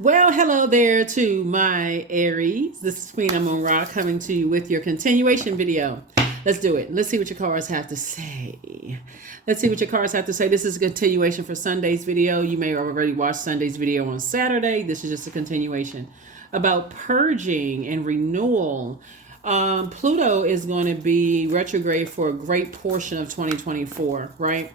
Well, hello there to my Aries. This is Queen Amun Ra coming to you with your continuation video. Let's do it. Let's see what your cards have to say. Let's see what your cards have to say. This is a continuation for Sunday's video. You may have already watched Sunday's video on Saturday. This is just a continuation about purging and renewal. Pluto is going to be retrograde for a great portion of 2024, right?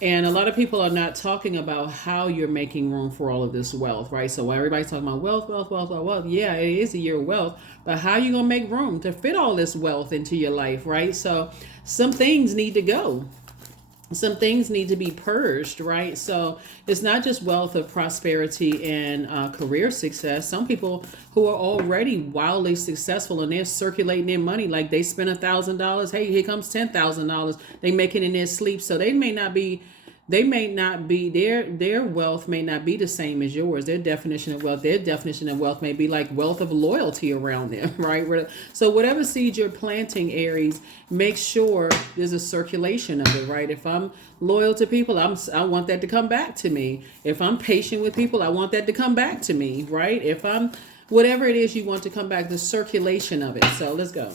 And a lot of people are not talking about how you're making room for all of this wealth, right? So everybody's talking about wealth, wealth, wealth, wealth, wealth. Yeah, it is a year of wealth, but how are you going to make room to fit all this wealth into your life, right? So some things need to go. Some things need to be purged, right? So it's not just wealth of prosperity and career success. Some people who are already wildly successful and they're circulating their money, like they spend $1,000. Hey, here comes $10,000. They make it in their sleep. So they may not be their wealth may not be the same as yours. Their definition of wealth may be like wealth of loyalty around them, right? So whatever seed you're planting, Aries, make sure there's a circulation of it, right? If I'm loyal to people, I want that to come back to me. If I'm patient with people, I want that to come back to me, right? If I'm whatever it is you want to come back, the circulation of it. So let's go.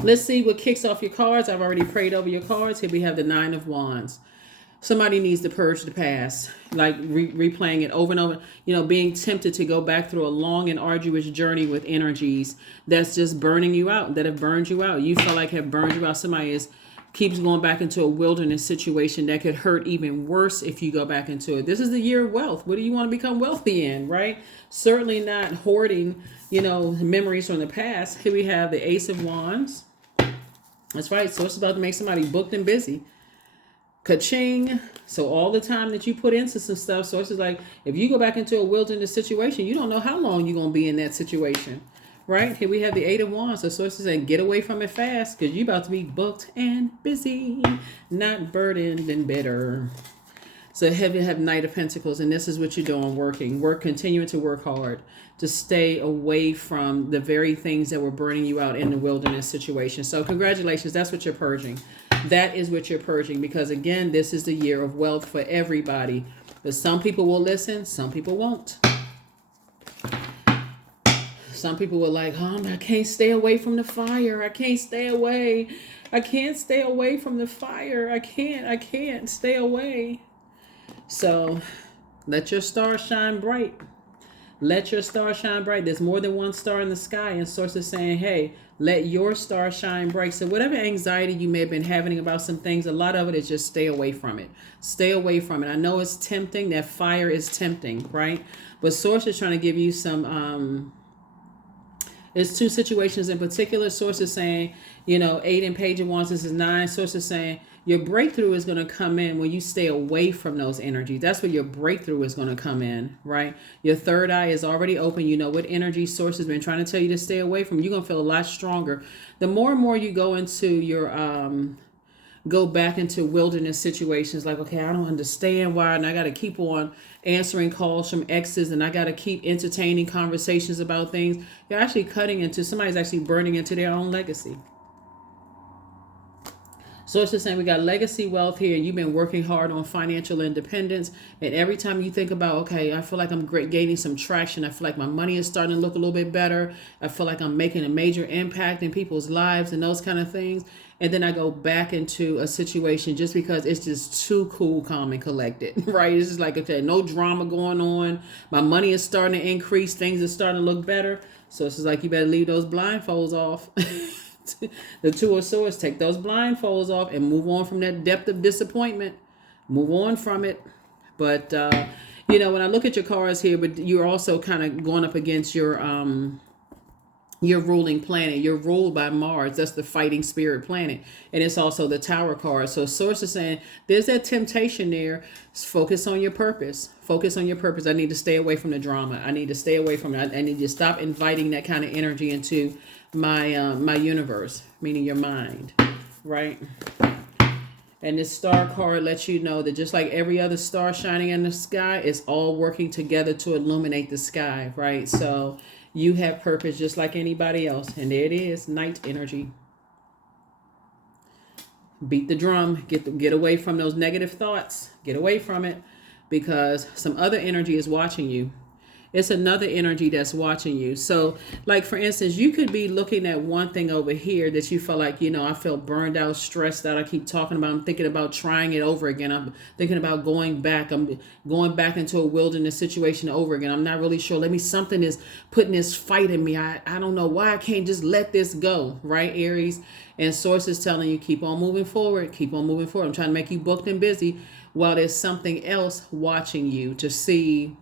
Let's see what kicks off your cards. I've already prayed over your cards. Here we have the Nine of Wands. Somebody needs to purge the past, like replaying it over and over, being tempted to go back through a long and arduous journey with energies that's just burning you out, that have burned you out. You feel like have burned you out. Somebody keeps going back into a wilderness situation that could hurt even worse if you go back into it. This is the year of wealth. What do you want to become wealthy in, right? Certainly not hoarding, memories from the past. Here we have the Ace of Wands. That's right. So it's about to make somebody booked and busy. Ka-ching. So all the time that you put into some stuff, so it's just like if you go back into a wilderness situation, you don't know how long you're going to be in that situation, right? Here we have the Eight of Wands. So sources saying get away from it fast because you're about to be booked and busy, not burdened and bitter. So have Knight of Pentacles, and this is what you're doing, continuing to work hard to stay away from the very things that were burning you out in the wilderness situation. So congratulations, that's what you're purging. That is what you're purging because, again, this is the year of wealth for everybody. But some people will listen, some people won't. Some people were like, I can't stay away from the fire. I can't stay away. I can't stay away from the fire. I can't stay away. So let your star shine bright. Let your star shine bright. There's more than one star in the sky, and sources saying, hey, let your star shine bright. So whatever anxiety you may have been having about some things, a lot of it is just stay away from it. Stay away from it. I know it's tempting. That fire is tempting, right? But source is trying to give you some, there's two situations in particular. Sources saying, 8 and Page of Wands, this is 9. Sources saying, your breakthrough is going to come in when you stay away from those energies. That's where your breakthrough is going to come in, right? Your third eye is already open. You know what energy source has been trying to tell you to stay away from. You're going to feel a lot stronger. The more and more you go into your, go back into wilderness situations like, okay, I don't understand why, and I got to keep on answering calls from exes, and I got to keep entertaining conversations about things. You're actually somebody's actually burning into their own legacy. So it's just saying we got legacy wealth here. You've been working hard on financial independence. And every time you think about, okay, I feel like I'm gaining some traction. I feel like my money is starting to look a little bit better. I feel like I'm making a major impact in people's lives and those kind of things. And then I go back into a situation just because it's just too cool, calm, and collected, right? It's just like, okay, no drama going on. My money is starting to increase. Things are starting to look better. So it's just like you better leave those blindfolds off. The Two of Swords, take those blindfolds off and move on from that depth of disappointment. Move on from it. But, when I look at your cards here, but you're also kind of going up against your ruling planet. You're ruled by Mars. That's the fighting spirit planet. And it's also the Tower card. So Source is saying there's that temptation there. Focus on your purpose. Focus on your purpose. I need to stay away from the drama. I need to stay away from it. I need to stop inviting that kind of energy into my universe, meaning your mind, right? And this star card lets you know that just like every other star shining in the sky, it's all working together to illuminate the sky, right? So you have purpose just like anybody else. And there it is, night energy. Beat the drum. Get away from those negative thoughts. Get away from it because some other energy is watching you. It's another energy that's watching you. So, like for instance, you could be looking at one thing over here that you feel like, I feel burned out, stressed out. I keep talking about, I'm thinking about trying it over again. I'm thinking about going back. I'm going back into a wilderness situation over again. I'm not really sure. Something is putting this fight in me. I don't know why I can't just let this go, right, Aries? And source is telling you, keep on moving forward. Keep on moving forward. I'm trying to make you booked and busy while there's something else watching you to see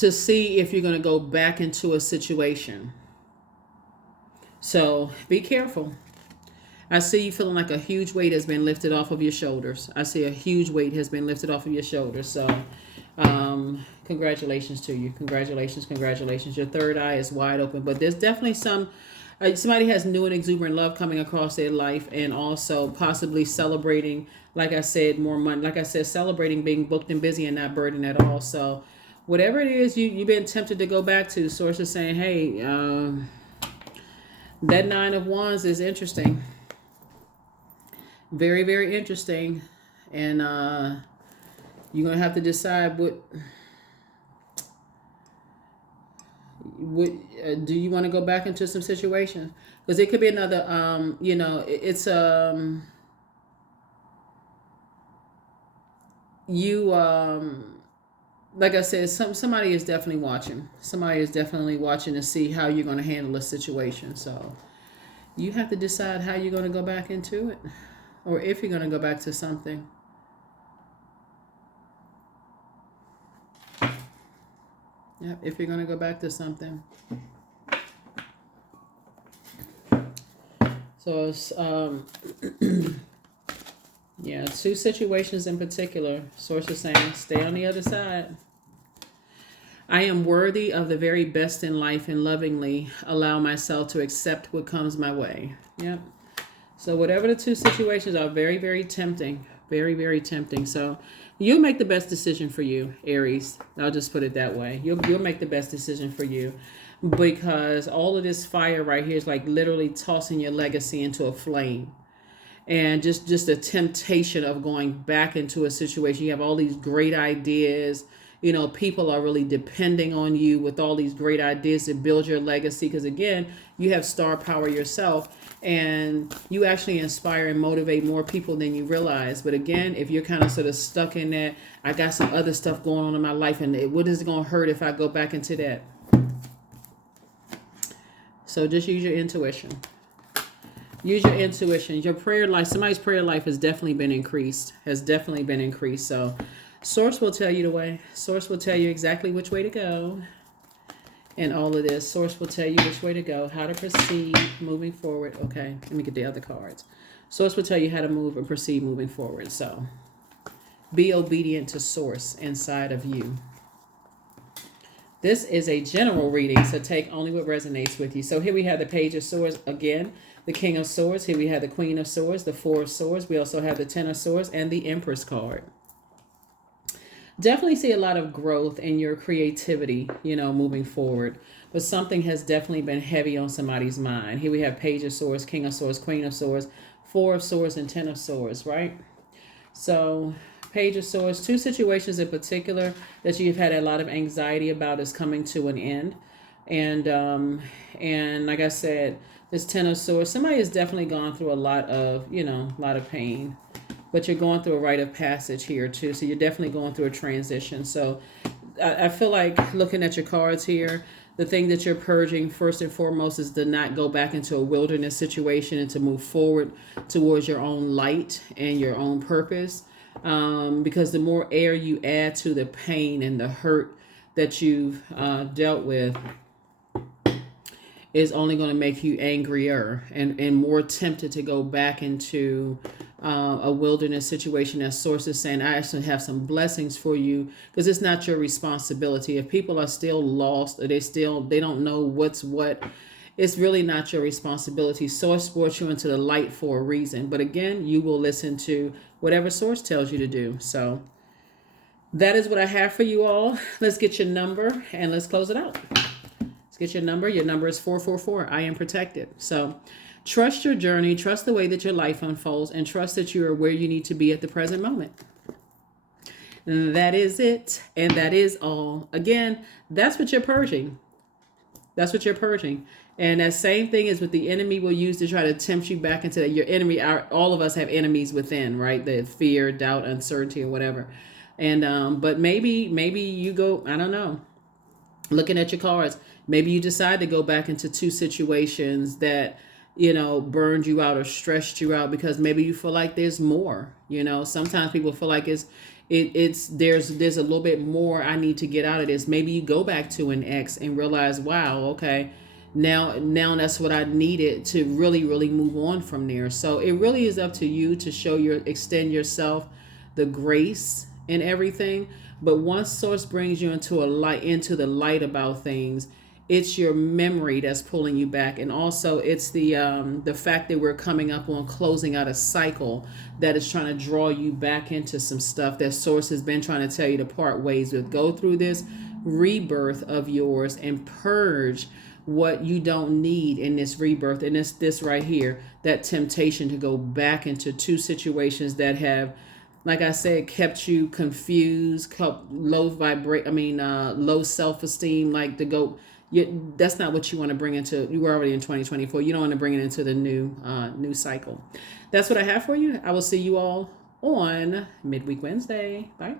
if you're going to go back into a situation. So be careful. I see you feeling like a huge weight has been lifted off of your shoulders. I see a huge weight has been lifted off of your shoulders. So congratulations to you. Congratulations. Your third eye is wide open. But there's definitely somebody has new and exuberant love coming across their life, and also possibly celebrating, like I said, more money. Like I said, celebrating being booked and busy and not burdened at all. So whatever it is you've been tempted to go back to, source is saying, hey, that 9 of Wands is interesting. Very, very interesting. And you're going to have to decide what do you want to go back into some situations? Because it could be another, it's like I said, somebody is definitely watching. Somebody is definitely watching to see how you're going to handle a situation. So you have to decide how you're going to go back into it, or if you're going to go back to something. Yep, if you're going to go back to something. So it's, yeah, 2 situations in particular. Source is saying, stay on the other side. I am worthy of the very best in life and lovingly allow myself to accept what comes my way. Yep. So whatever the 2 situations are, very, very tempting. Very, very tempting. So you'll make the best decision for you, Aries. I'll just put it that way. You'll make the best decision for you, because all of this fire right here is like literally tossing your legacy into a flame. And just a temptation of going back into a situation. You have all these great ideas. People are really depending on you with all these great ideas to build your legacy. Because again, you have star power yourself, and you actually inspire and motivate more people than you realize. But again, if you're kind of sort of stuck in that, I got some other stuff going on in my life, and what is it going to hurt if I go back into that? So just use your intuition. Use your intuition. Your prayer life, somebody's prayer life has definitely been increased. So source will tell you the way. Source will tell you exactly which way to go. And all of this. Source will tell you which way to go, how to proceed moving forward. Okay, let me get the other cards. Source will tell you how to move and proceed moving forward. So be obedient to source inside of you. This is a general reading, so take only what resonates with you. So here we have the Page of Swords again, the King of Swords. Here we have the Queen of Swords, the Four of Swords. We also have the Ten of Swords and the Empress card. Definitely see a lot of growth in your creativity, moving forward. But something has definitely been heavy on somebody's mind. Here we have Page of Swords, King of Swords, Queen of Swords, Four of Swords, and Ten of Swords, right? So Page of Swords, 2 situations in particular that you've had a lot of anxiety about is coming to an end. And like I said, this Ten of Swords, somebody has definitely gone through a lot of pain. But you're going through a rite of passage here too. So you're definitely going through a transition. So I feel like looking at your cards here, the thing that you're purging first and foremost is to not go back into a wilderness situation and to move forward towards your own light and your own purpose. Because the more air you add to the pain and the hurt that you've dealt with is only going to make you angrier and more tempted to go back into a wilderness situation. As source is saying, I actually have some blessings for you, because it's not your responsibility. If people are still lost, or they don't know what's what, it's really not your responsibility. Source brought you into the light for a reason. But again, you will listen to whatever source tells you to do. So that is what I have for you all. Let's get your number and let's close it out. Let's get your number. Your number is 444. I am protected. So trust your journey, trust the way that your life unfolds, and trust that you are where you need to be at the present moment. And that is it. And that is all. Again, that's what you're purging. That's what you're purging. And that same thing is what the enemy will use to try to tempt you back into that. Your enemy, all of us have enemies within, right? The fear, doubt, uncertainty, or whatever. And but maybe you go, I don't know, looking at your cards, maybe you decide to go back into two situations that burned you out or stressed you out because maybe you feel like there's more. Sometimes people feel like it's there's a little bit more I need to get out of this. Maybe you go back to an ex and realize, wow, okay, now that's what I needed to really move on from there. So it really is up to you to extend yourself the grace and everything. But once source brings you into the light about things, it's your memory that's pulling you back, and also it's the fact that we're coming up on closing out a cycle that is trying to draw you back into some stuff that source has been trying to tell you to part ways with. Go through this rebirth of yours and purge what you don't need in this rebirth. And it's this right here, that temptation to go back into two situations that have, like I said, kept you confused, kept low self-esteem, like to go. That's not what you want to bring into. You were already in 2024. You don't want to bring it into the new cycle. That's what I have for you. I will see you all on Midweek Wednesday. Bye.